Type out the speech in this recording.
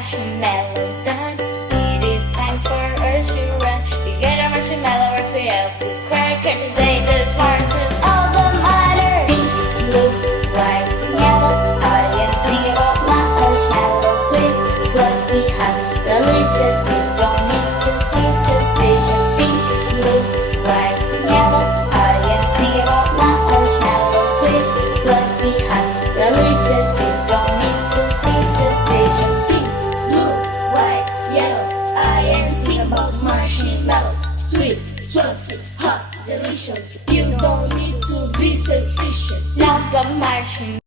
marshmallows done. It is time for us to run. We get our marshmallow, wrap it up with cracker. Today the smartest is all the matter. Pink, blue, white, yellow. I am singing about my marshmallow. Sweet, fluffy, hot, delicious. You don't need to be suspicious. Pink, blue, white, yellow. I am singing about my marshmallow. Sweet, fluffy, hot, delicious. You don't need to be suspicious. Pink, blue, white, yellow. I am singing about marshmallows. Sweet, fluffy, hot, delicious. You don't need to be suspicious. Now the marshmallow.